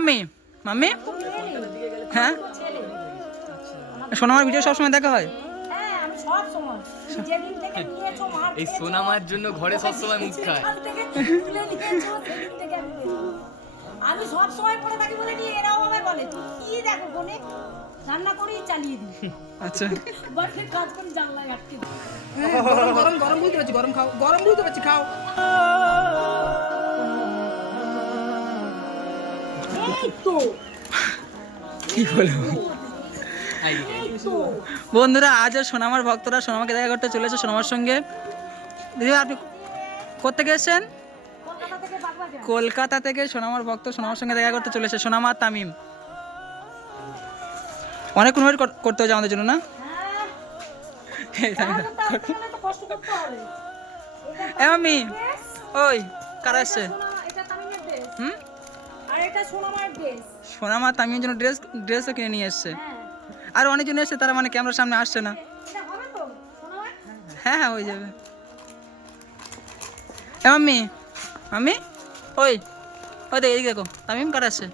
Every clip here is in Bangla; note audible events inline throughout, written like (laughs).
Mummy mummy? হ্যাঁ? সোনামার ভিডিও সবসময় দেখা হয়? হ্যাঁ আমি সব সময় তুমি যেদিন থেকে নিয়েছো মার এই সোনামার জন্য ঘরে সবসময় মুখ খায়। আমি সব সময় পড়ে থাকি বলে নিয়ে এরাও আমায় বলে তুই কি দেখো কোনে রান্না করেই চালিয়ে দিই আচ্ছা। বাড়ির কাজ করে জানলায় আটকে গরম গরম গরম বুঝতে পারছি গরম খাও গরম বুঝতে পারছি খাও। কি বলব বন্ধুরা আজ আর সোনামার ভক্তরা সোনামাকে দেখা করতে চলেছে সোনামার সঙ্গে। দিদি আপনি কোথেকে এসেছেন? কলকাতা থেকে সোনামার ভক্ত সোনামার সঙ্গে দেখা করতে চলেছে সোনামা তামিম। অনেকক্ষণ ওয়েট করতে হচ্ছে আমাদের জন্য না? হ্যাঁ এ মাম্মি ওই কারা এসছে? এটা সোনামার ড্রেস সোনামা তামিমের জন্য ড্রেস ড্রেসও কিনে নিয়ে এসছে। হ্যাঁ। আর অনেকজন এসছে তারা মানে ক্যামেরার সামনে আসছে না। হ্যাঁ হ্যাঁ হয়ে যাবে। এ মাম্মি মাম্মি ওই ওই দেখ এদিকে দেখো তামিম কারা যে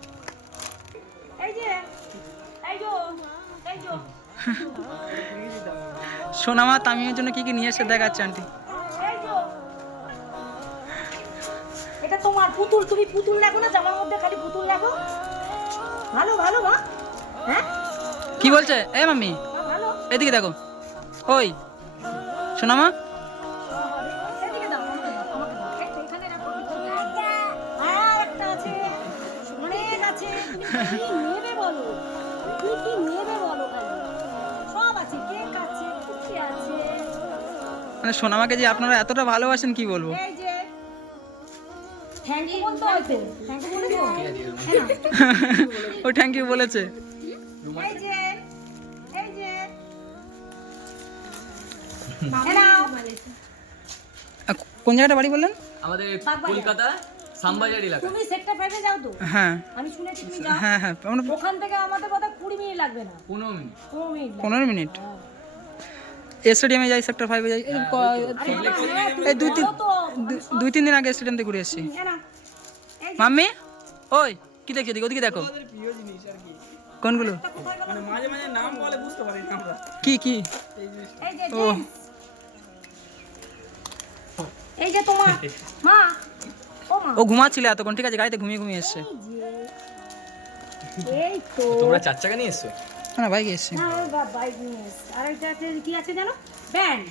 সোনামা তামিমের জন্য কি কি নিয়ে এসছে দেখাচ্ছে আন্টি। এটা তোমার পুতুল তুমি পুতুল দেখো না? জামার মধ্যে খালি পুতুল দেখো। ভালো ভালো মা। হ্যাঁ? কি বলছে? এ মাম্মি ভালো। এদিকে দেখো। ওই রাখো। কুকি আছে মানে সোনামাকে যে আপনারা এতটা ভালোবাসেন কি বলব? থ্যাংক ইউ বলতে হয় থ্যাংক ইউ বলে ও থ্যাংক ইউ বলেছে। এই যে এই যে। এ নাও। আ, কোন জায়গাটা বাড়ি বললেন? আমাদের কলকাতা সামবাজার এলাকা। তুমি সেক্টর ফাইভে যাও তো। হ্যাঁ। আমি শুনেছি তুমি যাও। হ্যাঁ হ্যাঁ। ওখান থেকে আমাদের বোধহয় কুড়ি মিনিট লাগবে না। পনেরো মিনিট। পনেরো মিনিট লাগবে। পনেরো মিনিট? হ্যাঁ। স্টেডিয়ামে যাই সেক্টর ফাইভে যাই এই দুই তিন দুই তিন দিন আগে স্টেডিয়াম থেকে ঘুরে এসেছি। মাম্মি ওই কি দেখছ ওদিকে ওদিকে দেখো। কোনগুলো? কি কি? ও। এই যে তোমার মা। ও ঘুমাচ্ছিল এতক্ষণ ঠিক আছে গাড়িতে ঘুমিয়ে ঘুমিয়ে এসছে। তোমরা চার চাকা নিয়ে এসছো? না বাইকে এসছে। না ওই বা বাইক নিয়ে এসছে। আর এটা কি আছে জানো? Band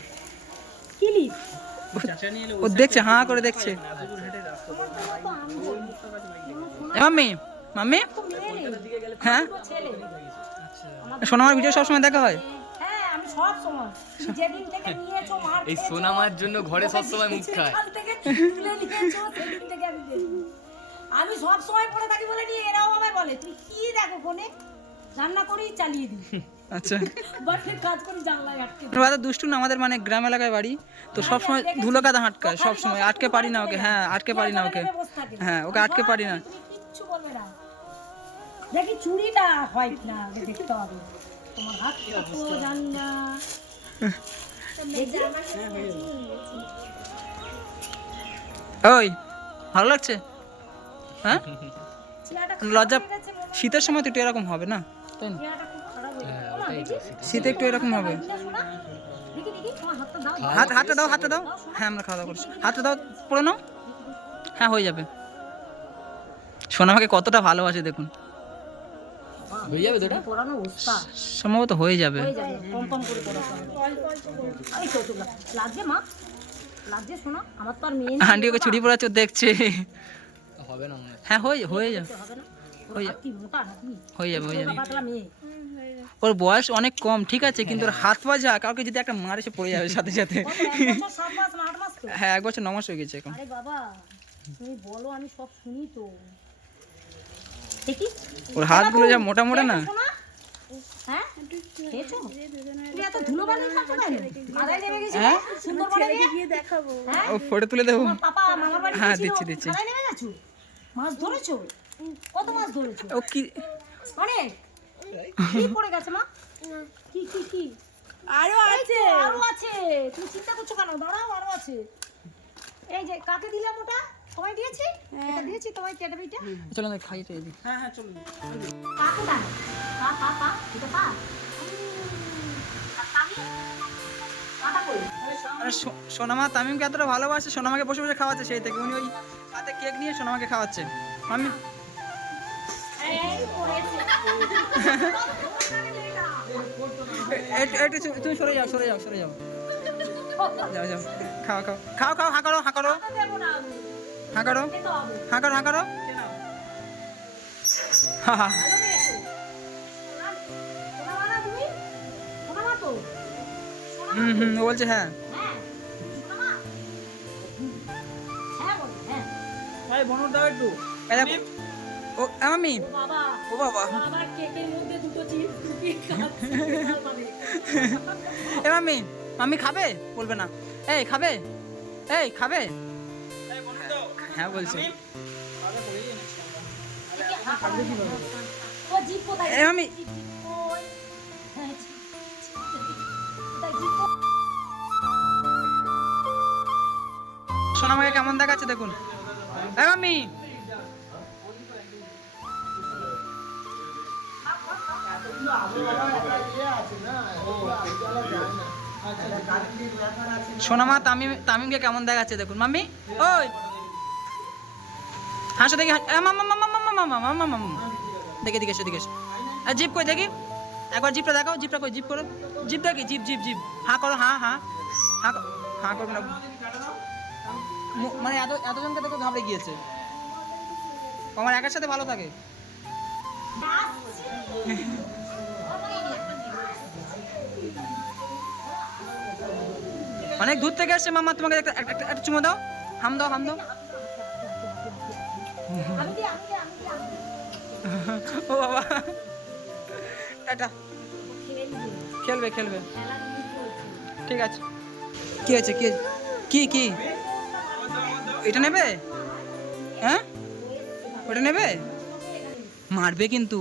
clip. ও দেখছে হাঁ করে দেখছে। Mummy mummy. হ্যাঁ? সোনামার ভিডিও সবসময় দেখা হয়? হ্যাঁ আমি সব সময়। তুমি যেদিন থেকে নিয়েছো মার এই সোনামার জন্য ঘরে সবসময় মুখ খায়। আমি সব সময় পড়ে থাকি বলে নিয়ে এরাও আমায় বলে তুই কি দেখো কোনে রান্না করেই চালিয়ে দিই। (laughs) আচ্ছা। বাড়ির কাজ করে জানলায় আটকে দুষ্টু না আমাদের মানে গ্রাম এলাকায় বাড়ি তো ধুলো কাদা হাঁটকায় সব সময় আটকে পারি না ওকে হ্যাঁ আটকে পারি না ওকে। হ্যাঁ ওকে আটকে পারি না। কিচ্ছু বলবে না। দেখি চুড়িটা হোয়াইট না দেখতে হবে। তোমার হাত তো জানি না ওই ভালো লাগছে? হ্যাঁ? লজ্জা হয়ে হয়। শীতের সময় তো একটু এরকম হবে না? তাই না? চেহারাটা খুব খারাপ হয়ে শীতে একটু এরকম হবে। না, শোনা। দেখি, দেখি, তোমার হাতটা দাও। হাত হাতটা দাও হাতটা দাও। হ্যাঁ আমরা খাওয়া দাওয়া করছি। হাতটা দাও পড়ে নাও। হ্যাঁ হয়ে যাবে। সোনা আমাকে কতটা ভালোবাসে দেখুন। হয়ে যাবে তো ওটা? পড়ানো উস্তাদ। সম্ভবত হয়ে যাবে হয়ে শোনা? আন্টি ওকে ছুটি পড়াচ্ছে দেখছে। হবে না হ্যাঁ। হয়ে হয়ে যাবে। হবে না? ওর হয়ে? হয়ে যাবে হয়ে যাবে। ওর বয়স অনেক কম ঠিক আছে কিন্তু ওর হাত পা যা কাউকে যদি একটা মার এসে পড়ে যাবে সাথে সাথে? হ্যাঁ এক বছর ন মাস হয়ে গেছে এখন। বাবা তুমি বলো আমি সব শুনি তো। দেখি। ওর হাতগুলো যা মোটা মোটা না? হ্যাঁ? হ্যাঁ? হ্যাঁ? ও ফটো তুলে দেবো। হ্যাঁ, দিচ্ছি, দিচ্ছি। মাছ ধরেছো? কত মাছ ধরেছো? ও কি? অনেক। কি পড়ে গেছে মা? কি কি কি? আরও আছে। আরও আছে। তুমি চিন্তা করছ কেন? দাঁড়াও আরও আছে। এই যে কাকে দিলাম ওটা? তোমায় দিয়েছি? এটা দিয়েছি তোমায় ক্যাডবেরিটা চলো না খাই তো এই দিই। পা কোথায়? পা পা পা এটা পা। সোনামা তামিমকে এতটা ভালোবাসে সোনামাকে বসে বসে খাওয়াচ্ছে সেই থেকে। উনি ওই হাতে কেক নিয়ে সোনামাকে খাওয়াচ্ছে। এ- একটু একটু তুমি সরে যাও সরে যাও সরে যাও। যাও যাও। খাও খাও। খাও খাও হা করো হা করো। দেবো না আমি হা করো খেতে হা হা হা হা। ভালো মেয়েছো সোনা তুমি সোনা মা তো সোনা মা হুম হুম ও বলছে হ্যাঁ হ্যাঁ সোনা মা ও এ মাম্মি ও বাবা। মানে (laughs) এ মাম্মি মাম্মি খাবে? বলবে না। এই খাবে? এই খাবে? হ্যাঁ বলছে। এ ওই। হ্যাঁ সোনামাকে কেমন দেখাচ্ছে দেখুন। এ মাম্মি সোনামা তামিম তামিমকে কেমন দেখাচ্ছে দেখুন। মাম্মি ওই। হাসো দেখি দেখে দিকে এসো দিকে এসো। আর জিপ কই দেখি? একবার জিপটা দেখাও জিপটা কই জিপ করো। জিপ দেখি জিপ জিপ জিপ। হ্যাঁ করো হ্যাঁ হ্যাঁ হ্যাঁ কর- হ্যাঁ করবে না মানে এত এতজনকে দেখে ঘাবড়ে গিয়েছে। আমার একার সাথে ভালো থাকে। অনেক দূর থেকে এসছে মামা তোমাকে একটা চুমো দাও। হাম দাও হাম দাও। ও বাবা। এটা খেলবি, খেলবে। ঠিক আছে। কি আছে কি কি কি? এটা নেবে? হ্যাঁ? ওটা নেবে? মারবে কিন্তু।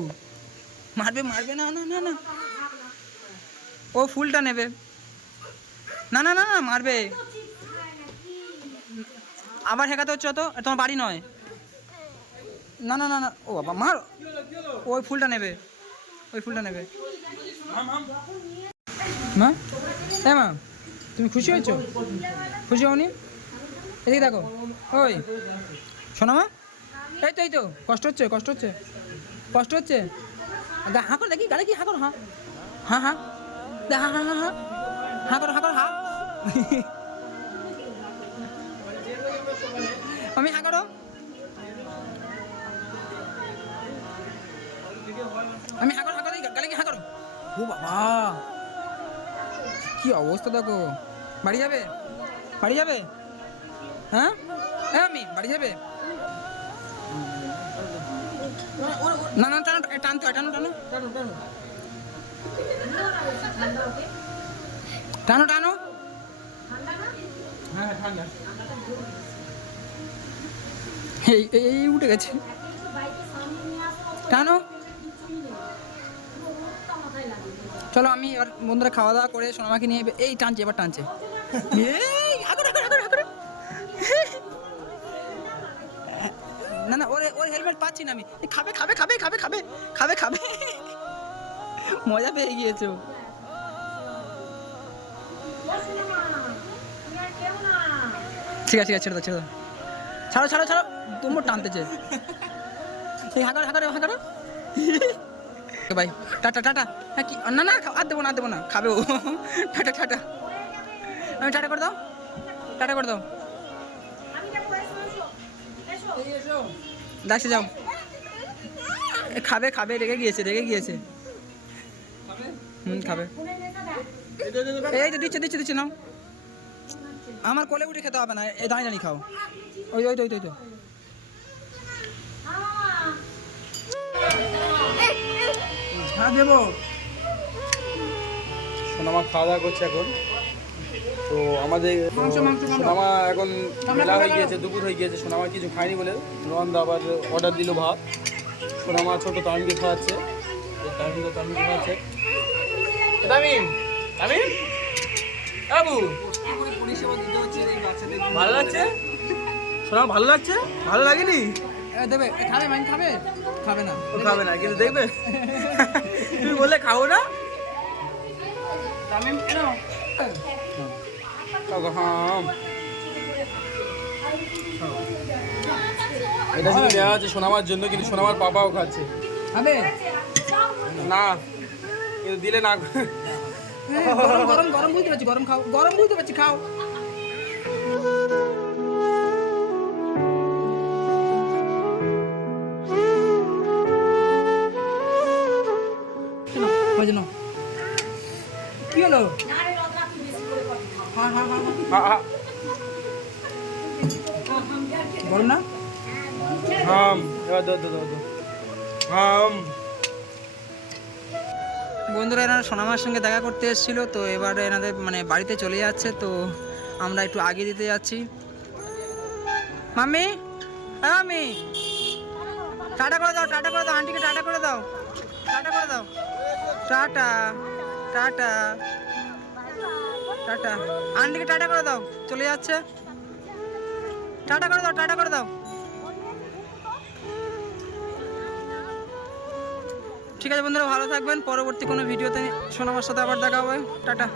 মারবে মারবে? না না না না। ও ফুলটা নেবে। না না না না, মারবে। আবার হেঁকাতে হচ্ছে তো তোমার বাড়ি নয়? না না না না, ও বাবা, মার। ওই ফুলটা নেবে। ওই ফুলটা নেবে। মা হ্যাঁ মা, তুমি খুশি হয়েছো? খুশি হওনি? এদিকে দেখো, ওই, শোনো মা। এই তো এই তো, কষ্ট হচ্ছে কষ্ট হচ্ছে কষ্ট হচ্ছে। দা- হাঁ দেখি গালে কি হাঁ। করো হাঁ। হ্যাঁ হ্যাঁ হ্যাঁ হাঁ। হাঁ করো হাঁ। হাঁ আমি হাঁ আমি হাঁ করো হাঁ করো কি হাঁ ও বাবা। কি অবস্থা দেখো। বাড়ি যাবে? বাড়ি যাবে? হ্যাঁ? হ্যাঁ আমি, বাড়ি যাবে? না না, টানো টানতে হয়, টানো টানো। টানো টানো। এই এই- এই উঠে গেছে। টানো। চলো আমি এবার বন্ধুরা খাওয়া দাওয়া করে সোনামাকে নিয়ে এই টানছে এবার টানছে। না না ওরে ওর হেলমেট পাচ্ছি না আমি। খাবে খাবে খাবে খাবে খাবে খাবে খাবে। মজা পেয়ে গিয়েছো ঠিক আছে ঠিক আছে, ছেড়ে দাও ছেড়ে দাও। ছাড়ো ছাড়ো ছাড়ো। তোমার টানতেছে। এই হাগার হাগার হাগার ভাই টাটা টাটা। হ্যাঁ কি? না না, আর দেবো না, আর দেবো না। খাবে ও। Tata tata. আমি টাটা করে দাও। টাটা করে দাও। ডাকছে যাও। খাবে খাবে, রেগে গিয়েছে রেগে গিয়েছে। হুম, খাবে। এই তো দিচ্ছে দিচ্ছে দিচ্ছে, নাও। আমার কোলে উঠে খেতে হবে না এ দাঁড়িয়ে দাঁড়িয়ে খাও। ওই ওই তো ওই তো ওই। তো হ্যাঁ দেবো। সোনামা খাওয়া দাওয়া করছে এখন। তো আমাদের। সোনামা এখন বেলা হয়ে গিয়েছে দুপুর হয়ে গিয়েছে। সোনামা কিছু খায়নি বলে। রোহানদা আবার অর্ডার দিল ভাত। সোনামা ছোট তামিমকে খাওয়াচ্ছে। তামিমকে তামিমকে খাওয়াচ্ছে। তামিম তামিম। বাবু। ভালো লাগছে? সোনা ভালো লাগছে? ভালো লাগেনি? এ, দেবে খাবে মাইন খাবে? খাবে না। ও খাবে না কিন্তু দেখবে। তুমি বললে খাব না? তামিম এনো এটা শুধু দেওয়া আছে সোনামার জন্য কিন্তু সোনামার বাবাও খাচ্ছে। খাবে? না কিন্তু দিলে না। এ, গরম গরম গরম বুঝতে পারছি গরম খাও গরম বুঝতে পারছি খাও বাজে নাও। কি হলো হ্যাঁ হ্যাঁ হ্যাঁ হ্যাঁ। গরম না হাম দাও দাও দাও। হাম বন্ধুরা, এনারা সোনামার সঙ্গে দেখা করতে এসেছিল, তো এবারে এনাদের মানে বাড়িতে চলে যাচ্ছে, তো আমরা একটু আগে দিতে যাচ্ছি। মাম্মি? মাম্মি? টাটা করে দাও, টাটা করে দাও, আন্টিকে টাটা করে দাও, টাটা করে দাও। Tata tata tata. আন্টিকে টাটা করে দাও, চলে যাচ্ছে। টাটা করে দাও, টাটা করে দাও। ঠিক আছে বন্ধুরা ভালো থাকবেন। পরবর্তী কোনো ভিডিওতে সোনামার সাথে আবার দেখা হবে। টাটা।